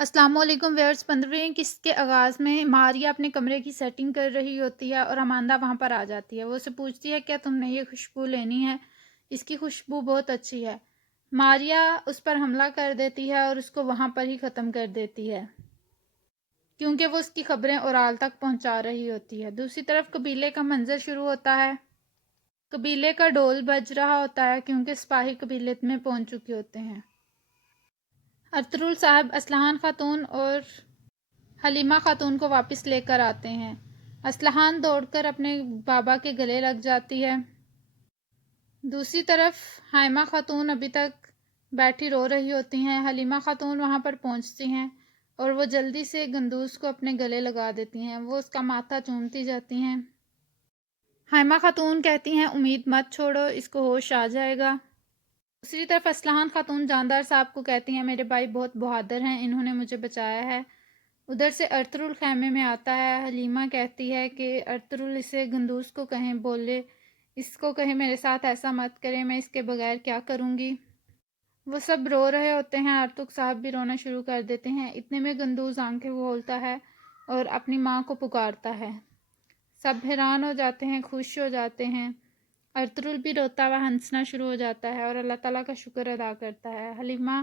السلام علیکم ویئرس 15ویں قسط کے آغاز میں ماریا اپنے کمرے کی سیٹنگ کر رہی ہوتی ہے اور اماندا وہاں پر آ جاتی ہے۔ وہ اسے پوچھتی ہے کیا تم نے یہ خوشبو لینی ہے؟ اس کی خوشبو بہت اچھی ہے۔ ماریا اس پر حملہ کر دیتی ہے اور اس کو وہاں پر ہی ختم کر دیتی ہے کیونکہ وہ اس کی خبریں اورال تک پہنچا رہی ہوتی ہے۔ دوسری طرف قبیلے کا منظر شروع ہوتا ہے۔ قبیلے کا ڈول بج رہا ہوتا ہے کیونکہ سپاہی قبیلے میں پہنچ چکے ہوتے ہیں۔ ارطغرل صاحب اسلحان خاتون اور حلیمہ خاتون کو واپس لے کر آتے ہیں۔ اسلحان دوڑ کر اپنے بابا کے گلے لگ جاتی ہے۔ دوسری طرف حائمہ خاتون ابھی تک بیٹھی رو رہی ہوتی ہیں۔ حلیمہ خاتون وہاں پر پہنچتی ہیں اور وہ جلدی سے گندوز کو اپنے گلے لگا دیتی ہیں۔ وہ اس کا ماتھا چومتی جاتی ہیں۔ حائمہ خاتون کہتی ہیں امید مت چھوڑو، اس کو ہوش آ جائے گا۔ دوسری طرف اسلحان خاتون جاندار صاحب کو کہتی ہیں میرے بھائی بہت بہادر ہیں، انہوں نے مجھے بچایا ہے۔ ادھر سے ارطغرل خیمے میں آتا ہے۔ حلیمہ کہتی ہے کہ ارطغرل اسے گندوز کو کہیں بولے، اس کو کہیں میرے ساتھ ایسا مت کرے، میں اس کے بغیر کیا کروں گی۔ وہ سب رو رہے ہوتے ہیں۔ ارطغرل صاحب بھی رونا شروع کر دیتے ہیں۔ اتنے میں گندوز آنکھیں کھولتا ہے اور اپنی ماں کو پکارتا ہے۔ سب حیران ہو جاتے ہیں، خوش ہو جاتے ہیں۔ ارطغرل بھی روتا ہوا ہنسنا شروع ہو جاتا ہے اور اللہ تعالیٰ کا شکر ادا کرتا ہے۔ حلیمہ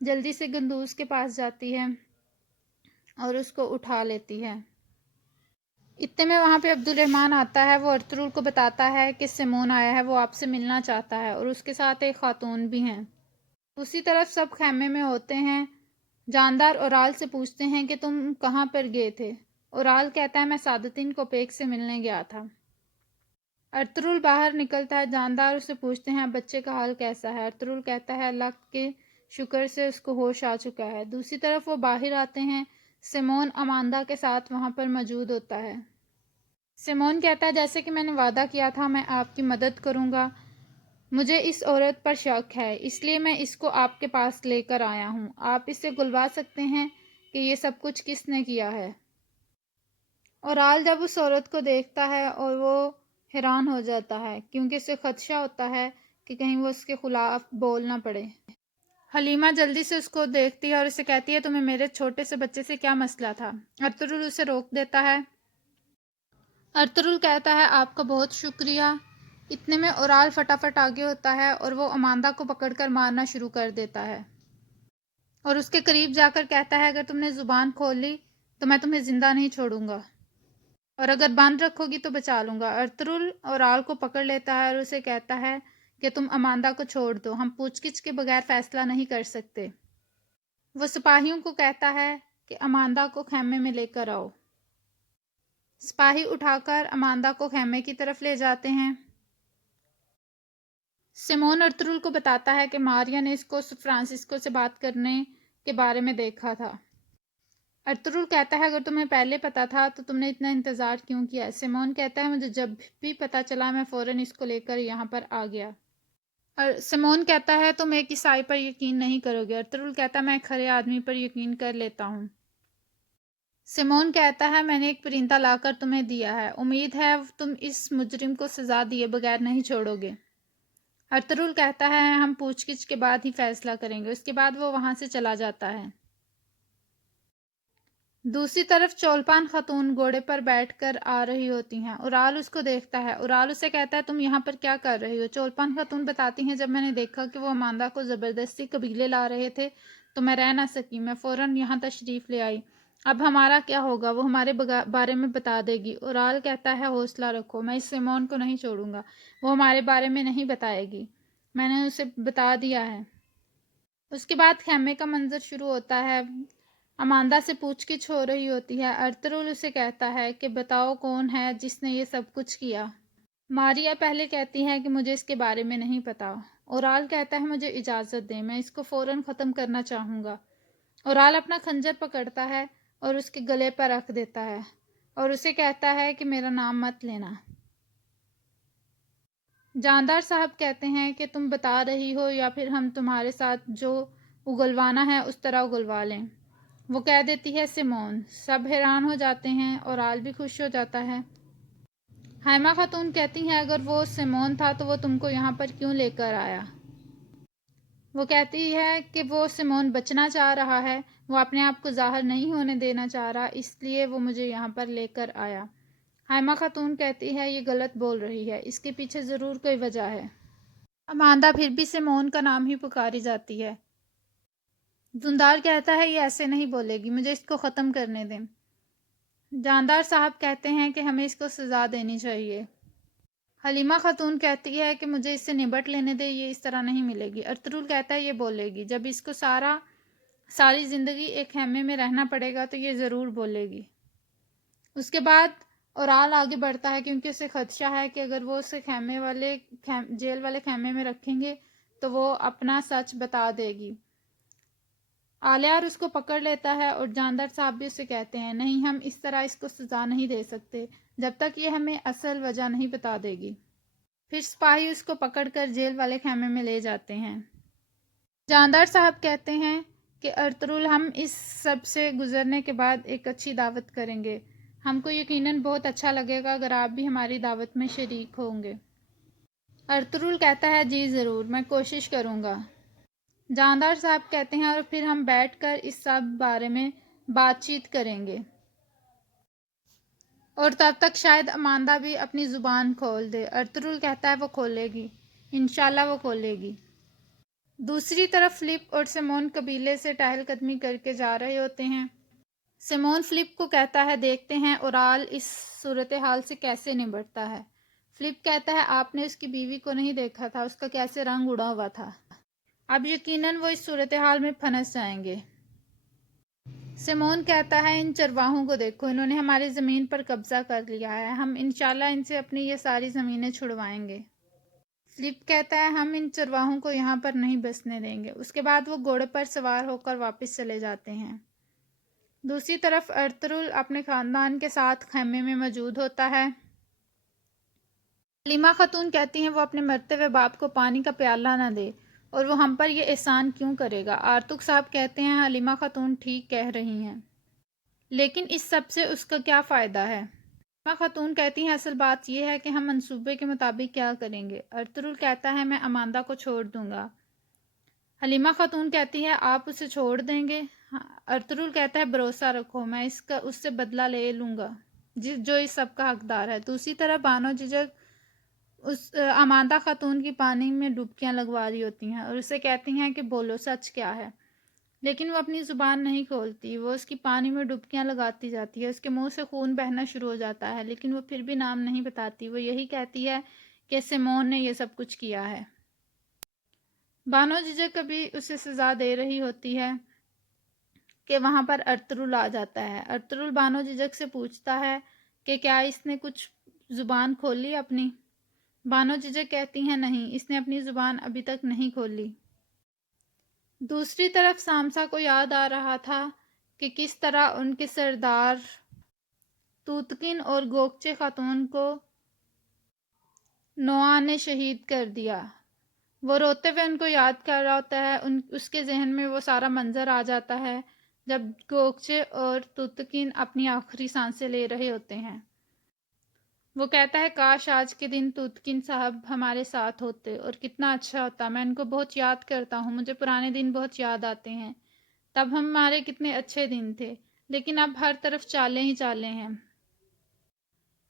جلدی سے گندوز کے پاس جاتی ہے اور اس کو اٹھا لیتی ہے۔ اتنے میں وہاں پہ عبدالرحمن آتا ہے۔ وہ ارطغرل کو بتاتا ہے کہ سیمون آیا ہے، وہ آپ سے ملنا چاہتا ہے اور اس کے ساتھ ایک خاتون بھی ہیں۔ دوسری طرف سب خیمے میں ہوتے ہیں۔ جاندار اورال سے پوچھتے ہیں کہ تم کہاں پر گئے تھے؟ اورال کہتا ہے میں سعادتین کوپیک سے ملنے گیا تھا۔ ارطغرل باہر نکلتا ہے۔ جاندار اسے پوچھتے ہیں اب بچے کا حال کیسا ہے؟ ارطغرل کہتا ہے اللہ کے شکر سے اس کو ہوش آ چکا ہے۔ دوسری طرف وہ باہر آتے ہیں۔ سیمون اماندا کے ساتھ وہاں پر موجود ہوتا ہے۔ سیمون کہتا ہے جیسے کہ میں نے وعدہ کیا تھا میں آپ کی مدد کروں گا، مجھے اس عورت پر شک ہے، اس لیے میں اس کو آپ کے پاس لے کر آیا ہوں۔ آپ اس سے گلوا سکتے ہیں کہ یہ سب کچھ کس نے کیا ہے۔ اورال جب اس عورت کو دیکھتا ہے اور وہ حیران ہو جاتا ہے کیونکہ اسے خدشہ ہوتا ہے کہ کہیں وہ اس کے خلاف بول نہ پڑے۔ حلیمہ جلدی سے اس کو دیکھتی ہے اور اسے کہتی ہے تمہیں میرے چھوٹے سے بچے سے کیا مسئلہ تھا؟ ارطغرل اسے روک دیتا ہے۔ ارطغرل کہتا ہے آپ کا بہت شکریہ۔ اتنے میں اورال فٹافٹ آگے ہوتا ہے اور وہ اماندا کو پکڑ کر مارنا شروع کر دیتا ہے اور اس کے قریب جا کر کہتا ہے اگر تم نے زبان کھول لی تو میں تمہیں زندہ نہیں چھوڑوں گا اور اگر بند رکھو گی تو بچا لوں گا۔ ارطغرل اورال کو پکڑ لیتا ہے اور اسے کہتا ہے کہ تم اماندا کو چھوڑ دو، ہم پوچھ گچھ کے بغیر فیصلہ نہیں کر سکتے۔ وہ سپاہیوں کو کہتا ہے کہ اماندا کو خیمے میں لے کر آؤ۔ سپاہی اٹھا کر اماندا کو خیمے کی طرف لے جاتے ہیں۔ سیمون ارطغرل کو بتاتا ہے کہ ماریا نے اس کو فرانسسکو سے بات کرنے کے بارے میں دیکھا تھا۔ ارطغرل کہتا ہے اگر تمہیں پہلے پتا تھا تو تم نے اتنا انتظار کیوں کیا؟ سیمون کہتا ہے مجھے جب بھی پتا چلا میں فوراً اس کو لے کر یہاں پر آ گیا۔ اور سیمون کہتا ہے تم ایک عیسائی پر یقین نہیں کرو گے۔ ارطغرل کہتا ہے میں ایک کھرے آدمی پر یقین کر لیتا ہوں۔ سیمون کہتا ہے میں نے ایک پرندہ لا کر تمہیں دیا ہے، امید ہے تم اس مجرم کو سزا دیے بغیر نہیں چھوڑو گے۔ ارطغرل کہتا ہے ہم پوچھ گچھ کے بعد ہی فیصلہ کریں گے۔ اس کے بعد وہ وہاں سے چلا جاتا ہے۔ دوسری طرف چولپان خاتون گھوڑے پر بیٹھ کر آ رہی ہوتی ہیں۔ اورال اس کو دیکھتا ہے۔ اورال اسے کہتا ہے تم یہاں پر کیا کر رہی ہو؟ چولپان خاتون بتاتی ہیں جب میں نے دیکھا کہ وہ اماندا کو زبردستی قبیلے لا رہے تھے تو میں رہ نہ سکی، میں فوراً یہاں تشریف لے آئی۔ اب ہمارا کیا ہوگا؟ وہ ہمارے بارے میں بتا دے گی۔ اورال کہتا ہے حوصلہ رکھو، میں اس سیمون کو نہیں چھوڑوں گا، وہ ہمارے بارے میں نہیں بتائے گی، میں نے اسے بتا دیا ہے۔ اس کے بعد خیمے کا منظر شروع ہوتا ہے۔ اماندا سے پوچھ گچھ ہو رہی ہوتی ہے۔ ارطغرل اسے کہتا ہے کہ بتاؤ کون ہے جس نے یہ سب کچھ کیا؟ ماریا پہلے کہتی ہے کہ مجھے اس کے بارے میں نہیں پتا۔ اورال کہتا ہے مجھے اجازت دیں، میں اس کو فوراً ختم کرنا چاہوں گا۔ اورال اپنا خنجر پکڑتا ہے اور اس کے گلے پر رکھ دیتا ہے اور اسے کہتا ہے کہ میرا نام مت لینا۔ جاندار صاحب کہتے ہیں کہ تم بتا رہی ہو یا پھر ہم تمہارے ساتھ جو اگلوانا ہے اس طرح اگلوا لیں۔ وہ کہہ دیتی ہے سیمون۔ سب حیران ہو جاتے ہیں، اورال بھی خوش ہو جاتا ہے۔ حائمہ خاتون کہتی ہیں اگر وہ سیمون تھا تو وہ تم کو یہاں پر کیوں لے کر آیا؟ وہ کہتی ہے کہ وہ سیمون بچنا چاہ رہا ہے، وہ اپنے آپ کو ظاہر نہیں ہونے دینا چاہ رہا، اس لیے وہ مجھے یہاں پر لے کر آیا۔ حائمہ خاتون کہتی ہے یہ غلط بول رہی ہے، اس کے پیچھے ضرور کوئی وجہ ہے۔ اماندا پھر بھی سیمون کا نام ہی پکاری جاتی ہے۔ دھندار کہتا ہے یہ ایسے نہیں بولے گی، مجھے اس کو ختم کرنے دیں۔ جاندار صاحب کہتے ہیں کہ ہمیں اس کو سزا دینی چاہیے۔ حلیمہ خاتون کہتی ہے کہ مجھے اس سے نبٹ لینے دے، یہ اس طرح نہیں ملے گی۔ ارطغرل کہتا ہے یہ بولے گی، جب اس کو ساری زندگی ایک خیمے میں رہنا پڑے گا تو یہ ضرور بولے گی۔ اس کے بعد اورال آگے بڑھتا ہے کیونکہ اسے خدشہ ہے کہ اگر وہ اسے جیل والے خیمے میں رکھیں گے تو وہ اپنا سچ بتا دے گی۔ آلیار اس کو پکڑ لیتا ہے اور جاندار صاحب بھی اسے کہتے ہیں نہیں، ہم اس طرح اس کو سزا نہیں دے سکتے جب تک یہ ہمیں اصل وجہ نہیں بتا دے گی۔ پھر سپاہی اس کو پکڑ کر جیل والے خیمے میں لے جاتے ہیں۔ جاندار صاحب کہتے ہیں کہ ارطغرل ہم اس سب سے گزرنے کے بعد ایک اچھی دعوت کریں گے، ہم کو یقیناً بہت اچھا لگے گا اگر آپ بھی ہماری دعوت میں شریک ہوں گے۔ ارطغرل کہتا ہے جی ضرور، میں کوشش کروں گا۔ جاندار صاحب کہتے ہیں اور پھر ہم بیٹھ کر اس سب بارے میں بات چیت کریں گے، اور تب تک شاید اماندا بھی اپنی زبان کھول دے۔ ارطغرل کہتا ہے وہ کھولے گی، انشاءاللہ وہ کھولے گی۔ دوسری طرف فلپ اور سیمون قبیلے سے ٹہل قدمی کر کے جا رہے ہوتے ہیں۔ سیمون فلپ کو کہتا ہے دیکھتے ہیں اورال اس صورتحال سے کیسے نبٹتا ہے۔ فلپ کہتا ہے آپ نے اس کی بیوی کو نہیں دیکھا تھا، اس کا کیسے رنگ اڑا ہوا تھا، اب یقیناً وہ اس صورتحال میں پھنس جائیں گے۔ سیمون کہتا ہے ان چرواہوں کو دیکھو، انہوں نے ہماری زمین پر قبضہ کر لیا ہے، ہم انشاءاللہ ان سے اپنی یہ ساری زمینیں چھڑوائیں گے۔ فلپ کہتا ہے ہم ان چرواہوں کو یہاں پر نہیں بسنے دیں گے۔ اس کے بعد وہ گھوڑے پر سوار ہو کر واپس چلے جاتے ہیں۔ دوسری طرف ارطغرل اپنے خاندان کے ساتھ خیمے میں موجود ہوتا ہے۔ حلیمہ خاتون کہتی ہیں وہ اپنے مرتے ہوئے باپ کو پانی کا پیالہ نہ دے اور وہ ہم پر یہ احسان کیوں کرے گا۔ آرتک صاحب کہتے ہیں حلیمہ خاتون ٹھیک کہہ رہی ہیں، لیکن اس سب سے اس کا کیا فائدہ ہے؟ حلیمہ خاتون کہتی ہیں اصل بات یہ ہے کہ ہم منصوبے کے مطابق کیا کریں گے۔ ارطغرل کہتا ہے میں اماندا کو چھوڑ دوں گا۔ حلیمہ خاتون کہتی ہے آپ اسے چھوڑ دیں گے؟ ارطغرل کہتا ہے بھروسہ رکھو، میں اس سے بدلہ لے لوں گا جو اس سب کا حقدار ہے۔ دوسری طرف بانو جھجک اماندا خاتون کی پانی میں ڈبکیاں لگوا رہی ہوتی ہیں اور اسے کہتی ہیں کہ بولو سچ کیا ہے، لیکن وہ اپنی زبان نہیں کھولتی، وہ اس کی پانی میں ڈبکیاں لگاتی جاتی ہے، اس کے منہ سے خون بہنا شروع ہو جاتا ہے، لیکن وہ پھر بھی نام نہیں بتاتی، وہ یہی کہتی ہے کہ سیمون نے یہ سب کچھ کیا ہے۔ بانو جھجک کبھی اسے سزا دے رہی ہوتی ہے کہ وہاں پر ارطغرل آ جاتا ہے۔ ارطغرل بانو جھجک سے پوچھتا ہے کہ کیا اس نے کچھ زبان کھولی اپنی؟ بانو جھجک کہتی ہیں نہیں، اس نے اپنی زبان ابھی تک نہیں کھولی۔ دوسری طرف سامسا کو یاد آ رہا تھا کہ کس طرح ان کے سردار توتکن اور گوکچے خاتون کو نوآ نے شہید کر دیا۔ وہ روتے ہوئے ان کو یاد کر رہا ہوتا ہے، اس کے ذہن میں وہ سارا منظر آ جاتا ہے جب گوکچے اور توتکن اپنی آخری سانسیں لے رہے ہوتے ہیں۔ وہ کہتا ہے کاش آج کے دن توتکن صاحب ہمارے ساتھ ہوتے اور کتنا اچھا ہوتا، میں ان کو بہت یاد کرتا ہوں، مجھے پرانے دن بہت یاد آتے ہیں، تب ہمارے کتنے اچھے دن تھے، لیکن اب ہر طرف چالیں ہی چالیں ہیں،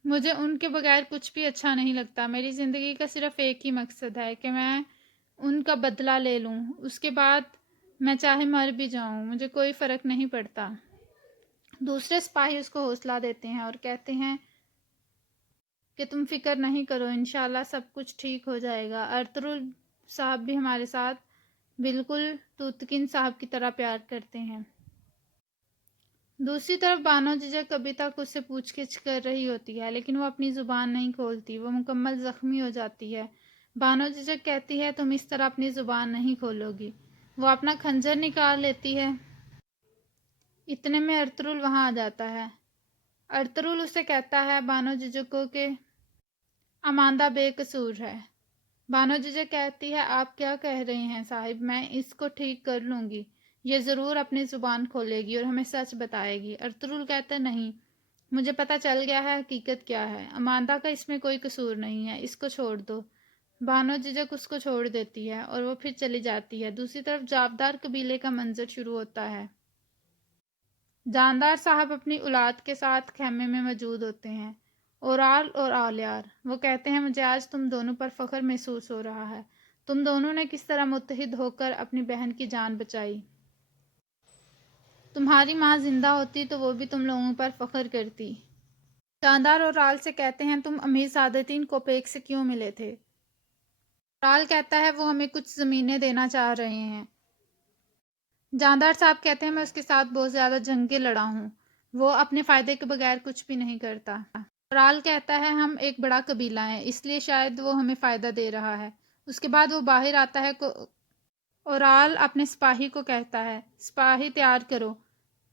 مجھے ان کے بغیر کچھ بھی اچھا نہیں لگتا، میری زندگی کا صرف ایک ہی مقصد ہے کہ میں ان کا بدلہ لے لوں، اس کے بعد میں چاہے مر بھی جاؤں، مجھے کوئی فرق نہیں پڑتا۔ دوسرے سپاہی اس کو حوصلہ دیتے ہیں اور کہتے ہیں کہ تم فکر نہیں کرو، انشاءاللہ سب کچھ ٹھیک ہو جائے گا، ارطغرل صاحب بھی ہمارے ساتھ بالکل توتکن صاحب کی طرح پیار کرتے ہیں۔ دوسری طرف بانو جھجک ابھی تک اس سے پوچھ گچھ کر رہی ہوتی ہے، لیکن وہ اپنی زبان نہیں کھولتی، وہ مکمل زخمی ہو جاتی ہے۔ بانو جھجک کہتی ہے تم اس طرح اپنی زبان نہیں کھولو گی۔ وہ اپنا خنجر نکال لیتی ہے، اتنے میں ارطغرل وہاں آ جاتا ہے۔ ارطغرل اسے کہتا ہے بانو جھجک کو کہ اماندا بے قصور ہے۔ بانو جھجک کہتی ہے آپ کیا کہہ رہے ہیں صاحب، میں اس کو ٹھیک کر لوں گی، یہ ضرور اپنی زبان کھولے گی اور ہمیں سچ بتائے گی۔ ارطغرل کہتا ہے نہیں، مجھے پتہ چل گیا ہے حقیقت کیا ہے، اماندا کا اس میں کوئی قصور نہیں ہے، اس کو چھوڑ دو۔ بانو جھجک اس کو چھوڑ دیتی ہے اور وہ پھر چلی جاتی ہے۔ دوسری طرف جاودار قبیلے کا منظر شروع ہوتا ہے۔ جاندار صاحب اپنی اولاد کے ساتھ خیمے میں موجود ہوتے ہیں، اورال اور آلیار۔ وہ کہتے ہیں مجھے آج تم دونوں پر فخر محسوس ہو رہا ہے۔ تم دونوں نے کس طرح متحد ہو کر اپنی بہن کی جان بچائی۔ تمہاری ماں زندہ ہوتی تو وہ بھی تم لوگوں پر فخر کرتی۔ جاندار اورال سے کہتے ہیں تم امیر سعادتین کوپیک سے کیوں ملے تھے؟ اورال کہتا ہے وہ ہمیں کچھ زمینیں دینا چاہ رہے ہیں۔ جاندار صاحب کہتے ہیں میں اس کے ساتھ بہت زیادہ جنگیں لڑا ہوں، وہ اپنے فائدے کے بغیر کچھ بھی نہیں کرتا۔ اورال کہتا ہے ہم ایک بڑا قبیلہ ہیں، اس لیے شاید وہ ہمیں فائدہ دے رہا ہے۔ اس کے بعد وہ باہر آتا ہے۔ اورال اپنے سپاہی کو کہتا ہے سپاہی تیار کرو،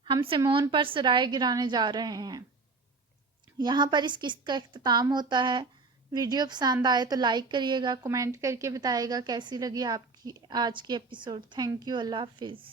ہم سیمون پر سرائے گرانے جا رہے ہیں۔ یہاں پر اس قسط کا اختتام ہوتا ہے۔ ویڈیو پسند آئے تو لائک کریے گا، کمنٹ کر کے بتائے گا کیسی لگی آپ کی آج کی ایپیسوڈ۔ تھینک یو، اللہ حافظ۔